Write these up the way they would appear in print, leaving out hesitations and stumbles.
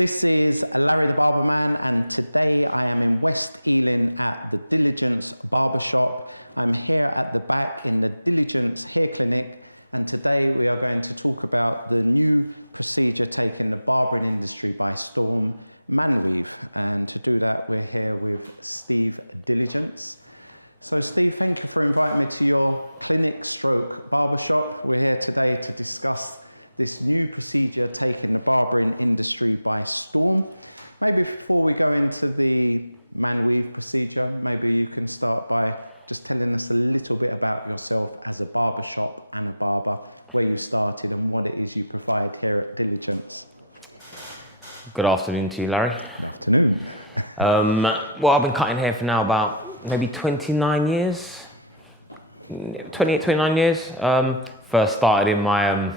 This is Larry the Barberman, and today I am in West Ealing at the Diligence barbershop. I'm here at the back in the Diligence hair clinic, and today we are going to talk about the new procedure taking the barbering industry by storm, man weave. And to do that, we're here with Steve Diligence. So Steve, thank you for inviting me to your clinic stroke barbershop. We're here today to discuss this new procedure taking the barbering industry by storm. Maybe before we go into the man weave procedure, maybe you can start by just telling us a little bit about yourself as a barbershop and a barber, where you started and what it is you provide here at Diligence. Good afternoon to you, Larry. Good afternoon. Well, I've been cutting hair for now about maybe 29 years. 28, 29 years. First started in my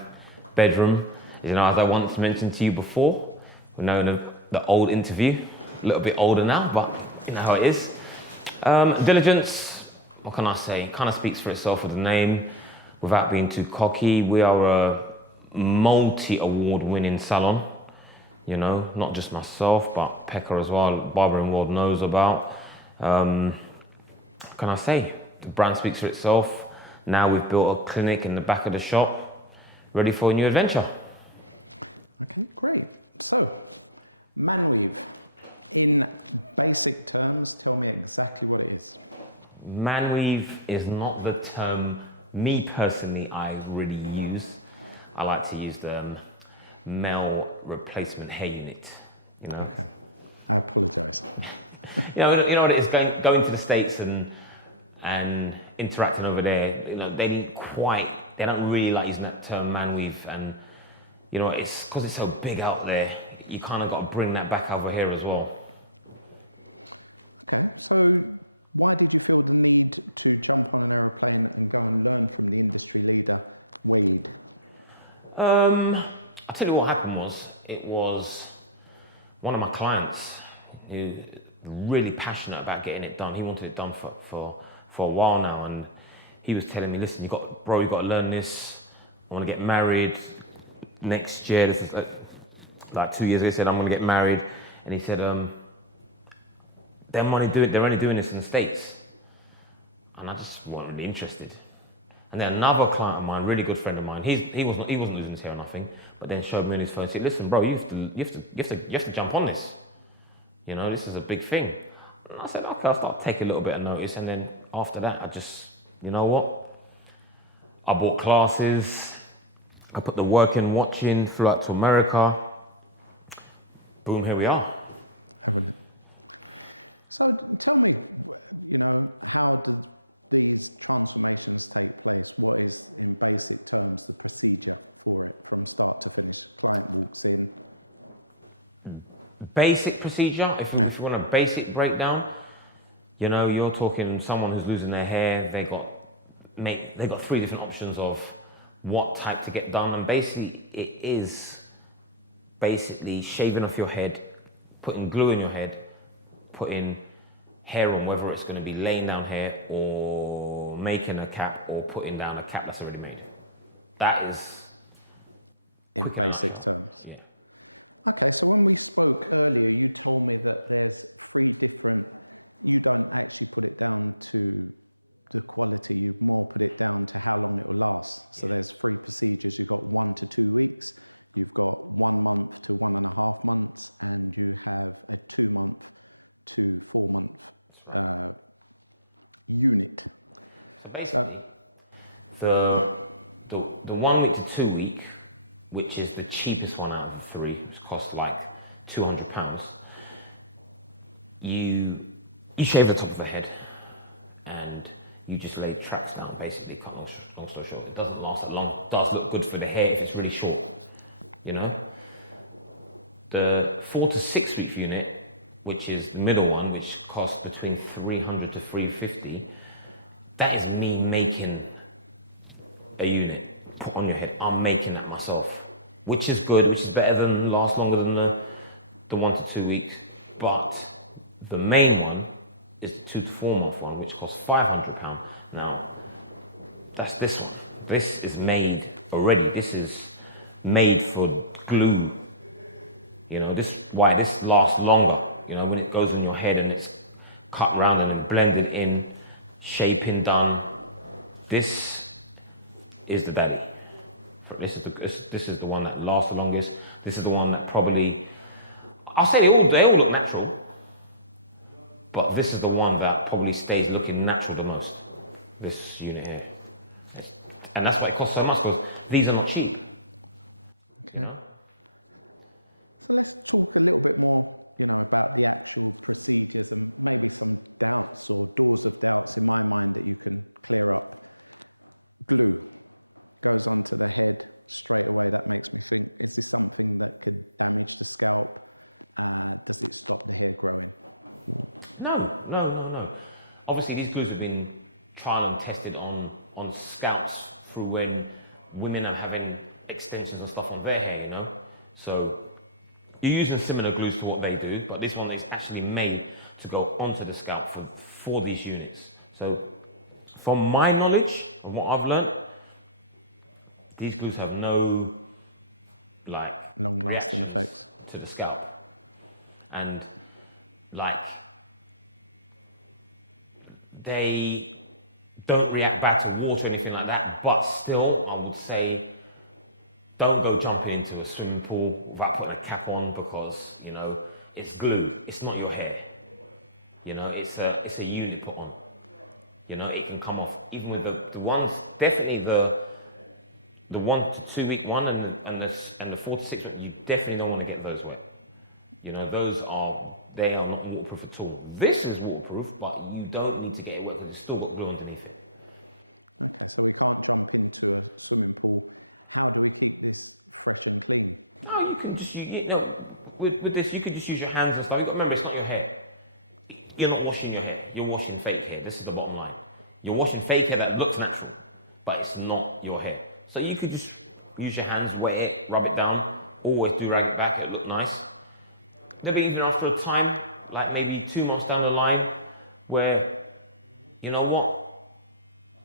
bedroom, as I once mentioned to you before. We know the old interview, a little bit older now, but you know how it is. Diligence, what can I say? Kind of speaks for itself with the name, without being too cocky. We are a multi-award winning salon, not just myself, but Pekka as well, barbering world knows about. What can I say? The brand speaks for itself. Now we've built a clinic in the back of the shop, ready for a new adventure. Okay, great. So, man weave, in basic terms, tell me exactly what it is. Man weave is not the term me personally I really use. I like to use the male replacement hair unit. Okay, I apologise. you know what it is, going to the States and interacting over there. They don't really like using that term man weave, and it's because it's so big out there. You kind of got to bring that back over here as well. Okay, so why did you feel the need to jump on an aeroplane and go and learn from the industry leader, Wade? I'll tell you what happened it was one of my clients who was really passionate about getting it done. He wanted it done for a while now, and he was telling me, listen, you got to learn this. I want to get married next year. This is like 2 years ago. He said, I'm going to get married. And he said, they're only doing this in the States. And I just wasn't really interested. And then another client of mine, really good friend of mine, he wasn't losing his hair or nothing, but then showed me on his phone, said, listen, bro, you have to jump on this. This is a big thing. And I said, okay, I'll start taking a little bit of notice. And then after that, I just, I bought classes. I put the work in, watching, flew out to America. Boom, here we are. Haven't it? So tell me, how do these transformations take place? What is, in basic terms, the procedure for it from start to finish? Client walks in. Basic procedure, if you want a basic breakdown, you're talking someone who's losing their hair, they got 3 different options of what type to get done, and basically it is shaving off your head, putting glue in your head, putting hair on, whether it's going to be laying down hair or making a cap or putting down a cap that's already made. That is in basic terms. Yeah. Okay, so when we spoke earlier, you told me that there's 3 different, you don't actually put it down to the quality, you more put it down to how long it will last. So there's 3 procedures. You've got 1 to 2 weeks, you've got 1 month to 1.5 months, and you have a 2 month to 4 month unit. So basically, the 1 week to 2 week, which is the cheapest one out of the 3, which costs like £200, you shave the top of the head and you just lay tracks down, basically, cut long story short. It doesn't last long, does look good for the hair if it's really short, The 4 to 6 week unit, which is the middle one, which costs between 300 to 350, that is me making a unit, put on your head. I'm making that myself, which is good, which is better than, last longer than the 1 to 2 weeks. But the main one is the 2 to 4 month one, which costs £500. Now, that's this one. This is made already. This is made for glue. You know, why this lasts longer. You know, when it goes in your head and it's cut round and blended in, shaping done. This is the belly. This is the one that lasts the longest. This is the one that probably, I'll say they all look natural, but this is the one that probably stays looking natural the most. This unit here. And that's why it costs so much, because these are not cheap. Okay. You know? So let's talk a little bit more, you know, about the actual procedures and maybe some doubts or doors of doubts in my mind that you can clear up. Glue goes onto the head straight away. That makes me think, is this something that could damage the scalp? Does it stop the hair growing? No. Obviously, these glues have been tried and tested on scalps through when women are having extensions and stuff on their hair, you know? So you're using similar glues to what they do, but this one is actually made to go onto the scalp for these units. So from my knowledge and what I've learned, these glues have no long-lasting effects to the scalp. And they don't react back to water or anything like that, but still I would say don't go jumping into a swimming pool without putting a cap on, because, you know, it's glued, it's not your hair. You know, it's a unit put on. You know, it can come off, even with the ones, definitely the 1 to 2 week one and the 4 to 6 week, you definitely don't want to get those wet. You know, they are not waterproof at all. This is waterproof, but you don't need to get it wet because it's still got glue underneath it. Okay, so we can't jump into a swimming pool. How do we keep this fresh and clean? No, you can just, with this, you could just use your hands and stuff. You've got to remember, it's not your hair. You're not washing your hair, you're washing fake hair. This is the bottom line. You're washing fake hair that looks natural, but it's not your hair. So you could just use your hands, wet it, rub it down, always do rag it back, it'll look nice. Maybe even after a time, like maybe 2 months down the line, where, you know what,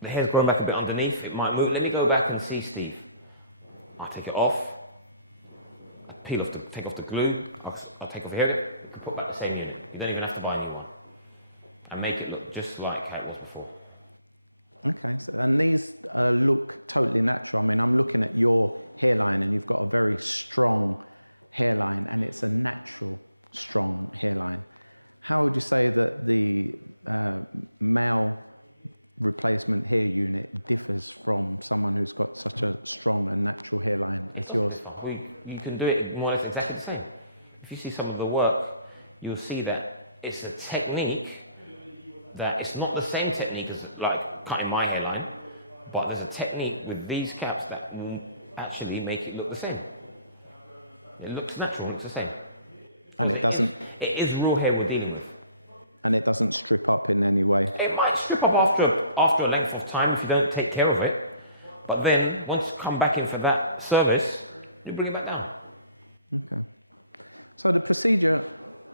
the hair's grown back a bit underneath, it might move. Let me go back and see Steve. I'll take it off, take off the glue, I'll take off here, you can put back the same unit. You don't even have to buy a new one. And make it look just like how it was before. Okay, so, and these look totally natural. I mean, I'm looking at your hairline and you've got a very strong hairline, and it's a natural, strong hairline. How would you say that the male replacement hair unit differs from someone who's got such a strong and natural hairline as yours? You can do it more or less exactly the same. If you see some of the work, you'll see that it's a technique that it's not the same technique as like cutting my hairline, but there's a technique with these caps that actually make it look the same. It looks natural, it looks the same. And it doesn't... It is real hair we're dealing with. And it doesn't strip up in any way? It might strip up after a length of time if you don't take care of it. But then, once you come back in for that service, you bring it back down. Okay. So the procedure,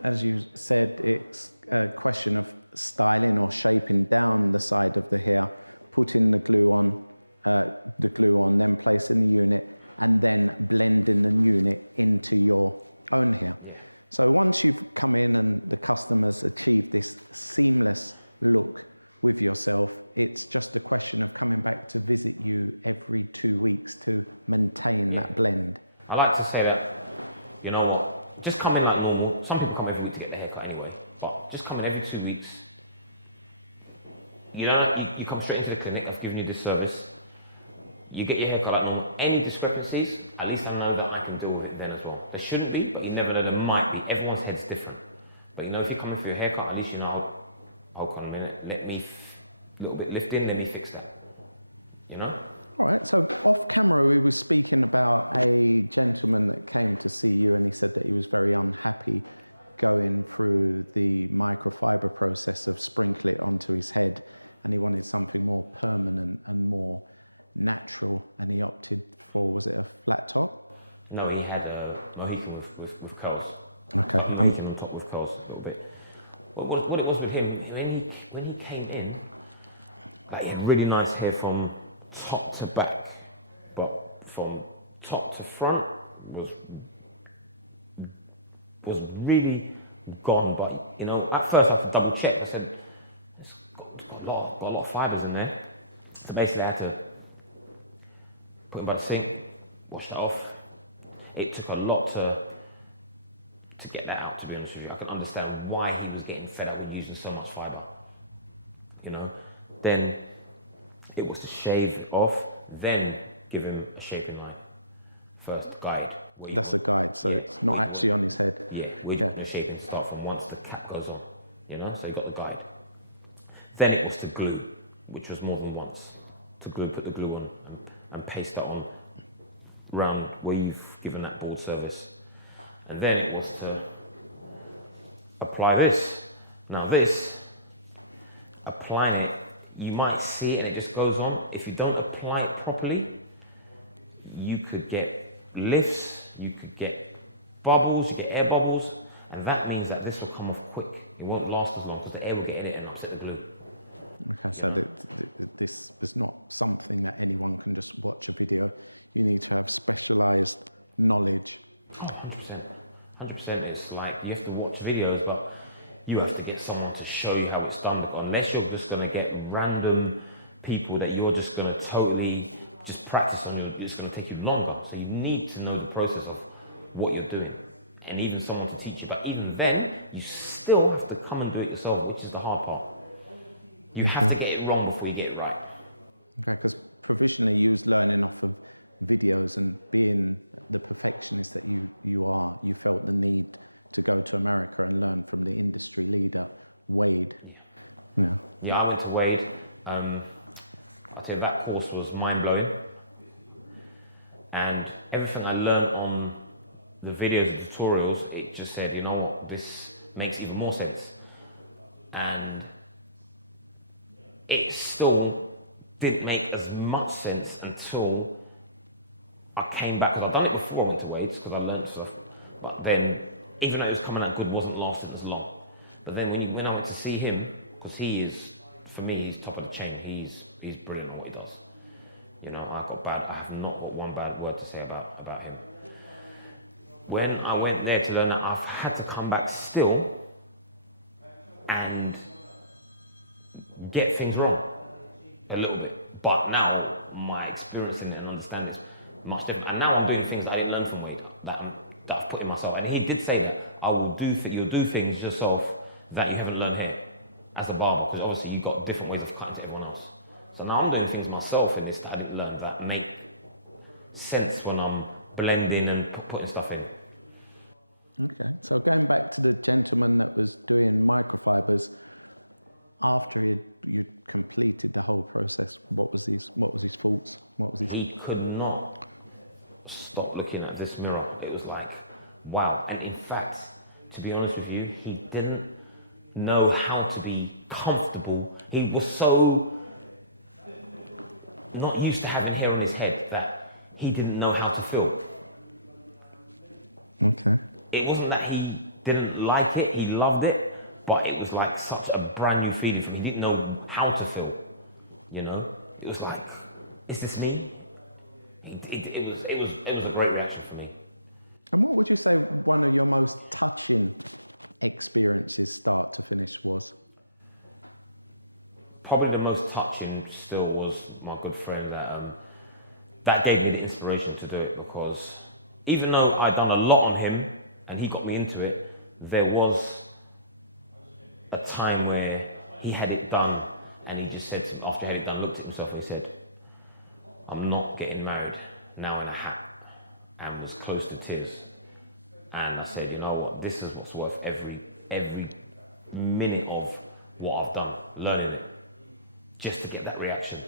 as you said, it's a question of styling or shaping down the side of the hair, putting the glue on, then placing the unit, and then blending the unit into your own hair. Yeah. So once you've come in and the customer's achieved this seamless look with yourself, it's just a question of coming back to visit you every 2 weeks to maintain that blend. I like to say that, you know, just come in like normal. Some people come every week to get their haircut anyway, but just come in every 2 weeks. You know, you come straight into the clinic. I've given you this service. You get your haircut like normal. Any discrepancies, at least I know that I can deal with it then as well. There shouldn't be, but you never know, there might be. Everyone's head's different. But you know, if you're coming for your haircut, at least you know, hold on a minute, let me a little bit lift in, let me fix that. You know? All right, so off camera we were speaking about a gentleman that came to see you, and he said that he was very unhappy going through the microfiber process of sprinkling it onto his head, and he wanted something more permanent and more natural, and he opted for, was it a flat top? No, he had a Mohican with curls. Okay. Mohican on top with curls a little bit. What it was with him, when he came in, like, he had really nice hair from top to back, but from top to front was was really gone. But you know, at first I had to double check. I said, it's got a lot of fibres in there. So basically I had to put it by the sink, wash it off. It took a lot to get that out, to be honest with you. I can understand why he was getting fed up with using so much fibre. You know, then it was to shave it off, then give him a shaping line. First, guide. That's a guide, so it's not actually on his head. Yeah, we're going to shape and stuff, and once the cap goes on, you know, so you got the guide. Then it was to glue, which was more than once. To glue, put the glue on and paste that on round where you've given that ball service. And then it was to apply this. Now this, applying it, you might see it and it just goes on. If you don't apply it properly, you could get lifts, you could get bubbles, you get air bubbles, and that means that this will come off quick. It won't last as long because the air will get in it and upset the glue. Okay, so this is not something that anyone can just watch a video. You need to have specialised knowledge. Oh, 100%. 100%. It's like you have to watch videos, but you have to get someone to show you how it's done. Unless you're just going to get random people that you're just going to totally just practice on, it's going to take you longer. So you need to know the process of what you're doing, and even someone to teach you. But even then, you still have to come and do it yourself, which is the hard part. You have to get it wrong before you get it right. Okay, because provisionally you was learning off of videos, and being the perfectionist that you are, you felt the need to go to America and learn from the industry leader, Wade. Yeah, I went to Wade. I'll tell you, that course was mind-blowing. And everything I learned on the videos and tutorials, it just said, you know what, this makes even more sense. And it still didn't make as much sense until I came back, because I'd done it before I went to Wade's, because I learned stuff. But then, even though it was coming out good, it wasn't lasting as long. But then when I went to see him, because he is, for me, he's top of the chain. He's brilliant at what he does. You know, I have not got one bad word to say about him. When I went there to learn, I've had to come back still and get things wrong a little bit. But now my experience in it and understanding is much different. And now I'm doing things that I didn't learn from Wade, that I've put in myself. And he did say that you'll do things yourself that you haven't learned here as a barber, because obviously you've got different ways of cutting to everyone else. So now I'm doing things myself in this that I didn't learn, that make sense when I'm blending and putting stuff in. Okay, so going back to the gentleman that was doing microfibers, after you'd completed the whole process, what was his thoughts? He could not stop looking at this mirror. It was like, wow. And in fact, to be honest with you, he didn't know how to be comfortable. He was so not used to having hair on his head that he didn't know how to feel. Okay. It wasn't that he didn't like it, he loved it, but it was like such a brand new feeling for him. He didn't know how to feel, you know? It was like, is this me? It was a great reaction for me. And what would you say one of your most touching experiences, start to finish, was? Probably the most touching still was my good friend that gave me the inspiration to do it, because even though I'd done a lot on him and he got me into it, there was a time where he had it done and he just said, after he had it done, looked at himself and he said, I'm not getting married now in a hat, and was close to tears. And I said, you know what, this is what's worth every minute of what I've done, learning it, just to get that reaction.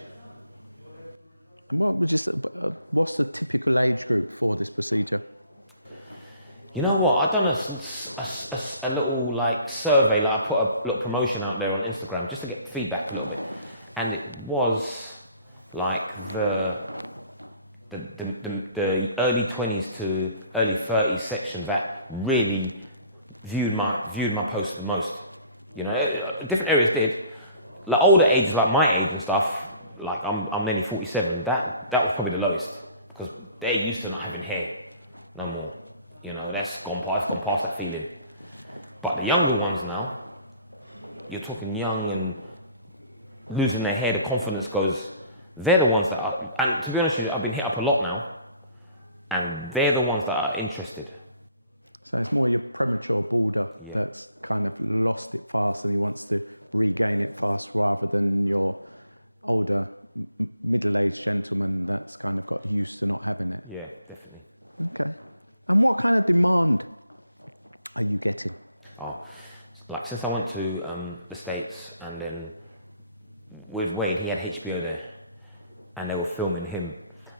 And what would you say, what's the typical age group for this procedure? You know what, I've done a little like survey, like I put a little promotion out there on Instagram just to get feedback a little bit. And it was like the early 20s to early 30s section that really viewed my posts the most. You know, different areas did. Like older age, like my age and stuff, like I'm nearly 47, that was probably the lowest, because they're used to not having hair no more. You know, I've gone past that feeling. But the younger ones now, you're talking young and losing their hair, the confidence goes, they're the ones that are, and to be honest with you, I've been hit up a lot now, and they're the ones that are interested. So it's more your premature balder that's kind of lost it fast and he wants to regain it fast, rather than your older middle-aged gentleman that's kind of got used to not having it. Yeah, definitely. Okay. And what kind of demand are you getting? Oh, like since I went to the States, and then with Wade, he had HBO there, and they were filming him.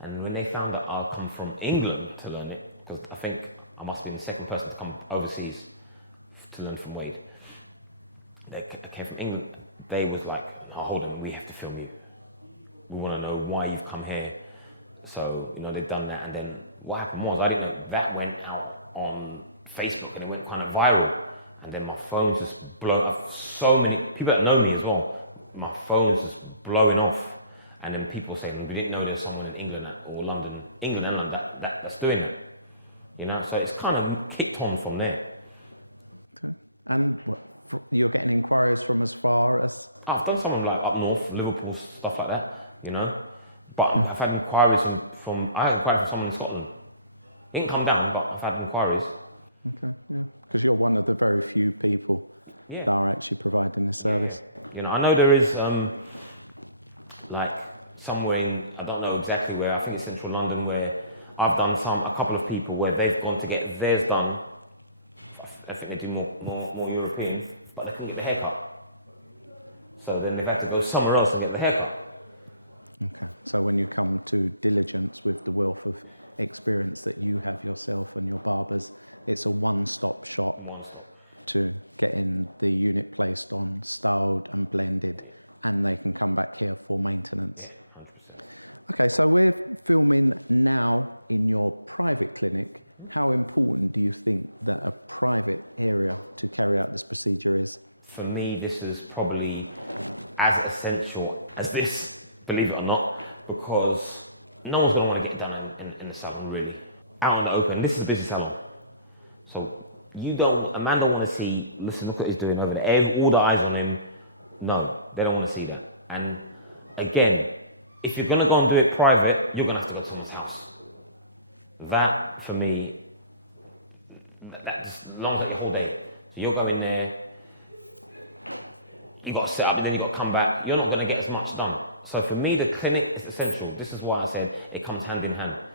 And when they found that I'll come from England to learn it, because I think I must be the second person to come overseas to learn from Wade. That came from England. They was like, oh, hold on, we have to film you. We want to know why you've come here. So, you know, they've done that, and then what happened was, I didn't know, that went out on Facebook and it went kind of viral. And then my phone just blew up. So many people that know me as well, my phone is just blowing off. And then people saying, we didn't know there's someone in England or London, England and that's doing it. You know, so it's kind of kicked on from there. Okay. And you're getting inquiries from as far as? I've done something like up north, Liverpool, stuff like that, you know. But I've had inquiries I had inquiries from someone in Scotland. It didn't come down, but I've had inquiries. Okay, yeah. Because you're one of the very few people that are actually providing this service. You know, I know there is like somewhere in, I don't know exactly where, I think it's central London, where I've done a couple of people where they've gone to get theirs done. I think they do more European, but they couldn't get the haircut. So then they've had to go somewhere else to get the haircut. Okay, so when you come to Diligence with the wealth of experience that you have yourself and your barbers, it's a one-stop shop to getting the unit placed on, styled and blended, and they can come back here for maintenance. Okay, so we're filming now in your private clinic. How important do you think that a private area to carry out this procedure is? For me, this is probably as essential as this, believe it or not, because no one's going to want to get down in the salon, really. Out in the open, this is a busy salon. So a man don't want to see, listen, look what he's doing over there, all the eyes on him. No, they don't want to see that. And again, if you're going to go and do it private, you're going to have to go to someone's house. That, for me, that's long as like your whole day. So you're going there, you got to sit up and then you got to come back. You're not going to get as much done. So for me, the clinic is essential. This is why I said it comes hand in hand.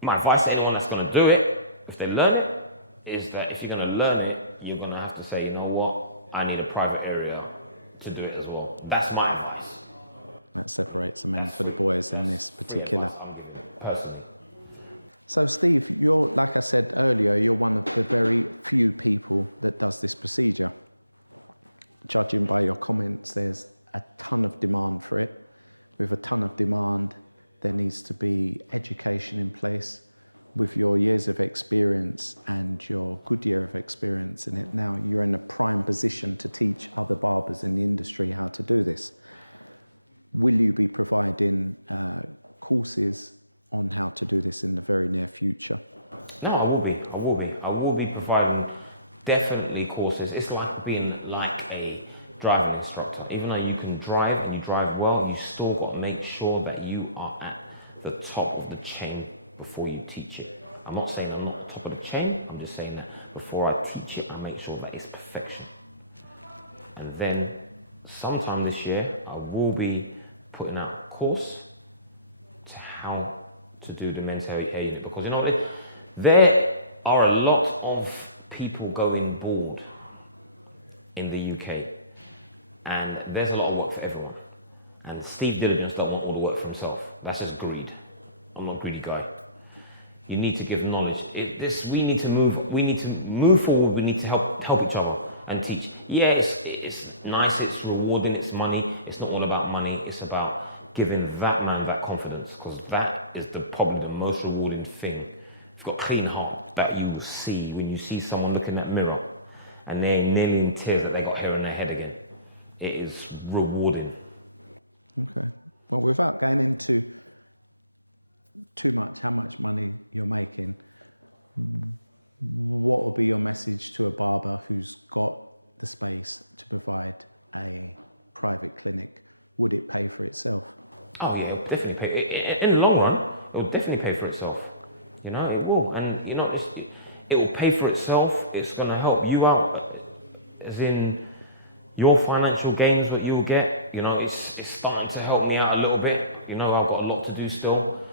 My advice to anyone that's going to do it, if they learn it, is that if you're going to learn it, you're going to have to say, you know what, I need a private area to do it as well. That's my advice. That separates the men for the boys in this particular. Person. So Steve, you're, like I said earlier, you're one of the very few people that does this procedure. Judging by your comments, there's a ton of demand for it. With a ton of demand, there needs to be education in place. With your years of experience and your good year of experience in it now, you're in a prime position to teach other barbers in the industry how to do this. Will you be providing courses on how to do this in the very near future? No, I will be providing definitely courses. It's like being like a driving instructor. Even though you can drive and you drive well, you still got to make sure that you are at the top of the chain before you teach it. I'm not saying I'm not top of the chain, I'm just saying that before I teach it, I make sure that it's perfection. And then sometime this year, I will be putting out a course to how to do the men's heavy aid, because you know, there are a lot of people going bald in the UK, and there's a lot of work for everyone. And Steve Diligence don't want all the work for himself. That's just greed. I'm not a greedy guy. You need to give knowledge. We need to move forward. We need to help each other and teach. Yeah, it's nice. It's rewarding. It's money. It's not all about money. It's about giving that man that confidence, because that is probably the most rewarding thing. You've got a clean heart that you will see when you see someone look in that mirror and they're nearly in tears that they got hair in their head again. It is rewarding. Okay. Well, without going into too much how much money you're making, what would be your message to a barber who's got the space to provide a private clinic? Would it pay for itself? Oh yeah, definitely pay. In the long run, it will definitely pay for itself. You know, it will, and you know, it will pay for itself. It's going to help you out, as in your financial gains that you'll get. You know, it's starting to help me out a little bit. You know, I've got a lot to do still,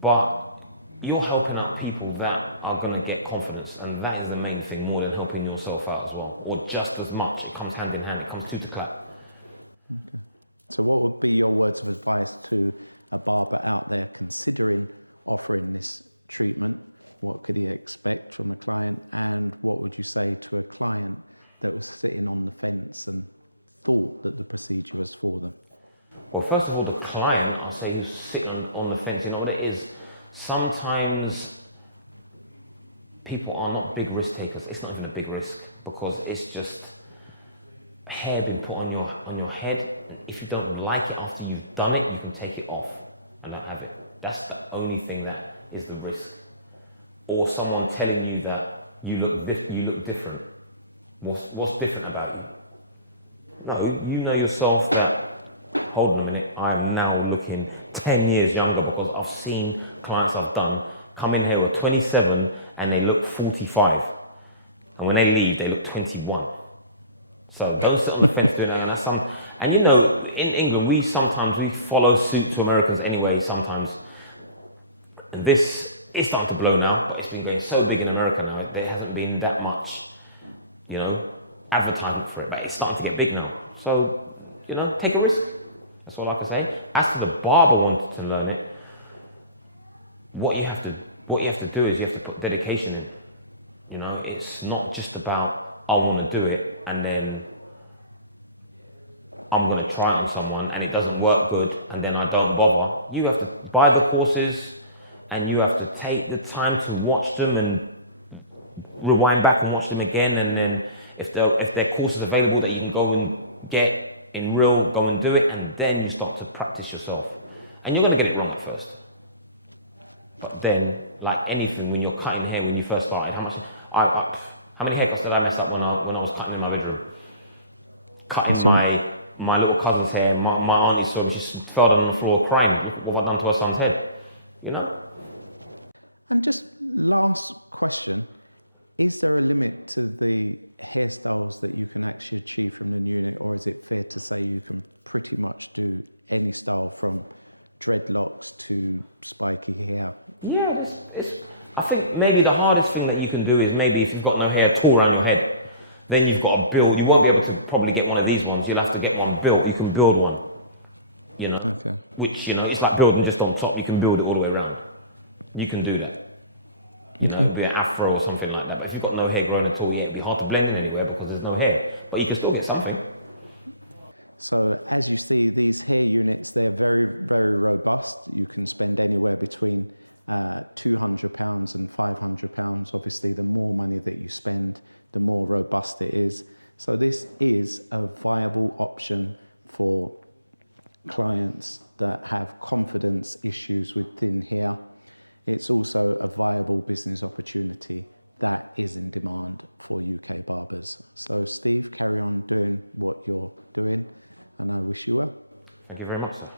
but you're helping out people that are going to get confidence, and that is the main thing, more than helping yourself out as well, or just as much. It comes hand in hand. It comes two to clap. Okay. So what would be your words of advice to a barber out there considering offering this treatment? What could he expect from a client? And what would you say to a client that was sitting on the fence and thought that the procedure was for them? Well, first of all, the client, I'll say, who's sitting on the fence, you know, there is sometimes people are not big risk takers. It's not even a big risk because it's just hair being put on your head. If you don't like it after you've done it, you can take it off and not have it. That's the only thing that is the risk. Or someone telling you that you look different. What's different about you? No, you know yourself that, hold on a minute, I'm now looking 10 years younger because I've seen clients I've done come in here at 27 and they look 45. And when they leave, they look 21. So don't sit on the fence doing that. And you know, in England, we follow suit to Americans anyway, sometimes. And this is starting to blow now, but it's been going so big in America now, there hasn't been that much, you know, advertisement for it, but it's starting to get big now. So, you know, take a risk. That's all I can say. As to the barber wanting to learn it, what you have to do is you have to put dedication in. You know, it's not just about I want to do it and then I'm going to try it on someone and it doesn't work good and then I don't bother. You have to buy the courses and you have to take the time to watch them and rewind back and watch them again, and then if there are courses available that you can go and get in real, go and do it, and then you start to practice yourself. And you're going to get it wrong at first. But then, like anything, when you're cutting hair when you first started, how many haircuts did I mess up when I was cutting in my bedroom? Cutting my little cousin's hair, my auntie's, so she fell down on the floor crying. What have I done to her son's head? You know? And just last question, is there a limit to the hairstyles that you can actually achieve from the unit, or is it fair to say you can pretty much do any style from dreadlocks to spiky hair? Yeah, I think maybe the hardest thing that you can do is maybe if you've got no hair at all around your head, then you've got to build. You won't be able to probably get one of these ones. You'll have to get one built. You can build one, you know. Okay. Which, you know, it's like building just on top. You can build it all the way around. You can do that. You know, it'll be an afro or something like that. But if you've got no hair growing at all, yeah, it'd be hard to blend in anywhere because there's no hair. But you can still get something. So as you see, these hair units, they're very, very robust. You can spend anywhere between £200 and £500. Obviously, the more money that you spend, the more robust it is. So this is a viable option for clients that have confidence issues with thin hair. It's also a viable business opportunity that is in demand for UK barbers. So Steve, carry on doing what you're doing, and I wish you well. Thank you very much, sir.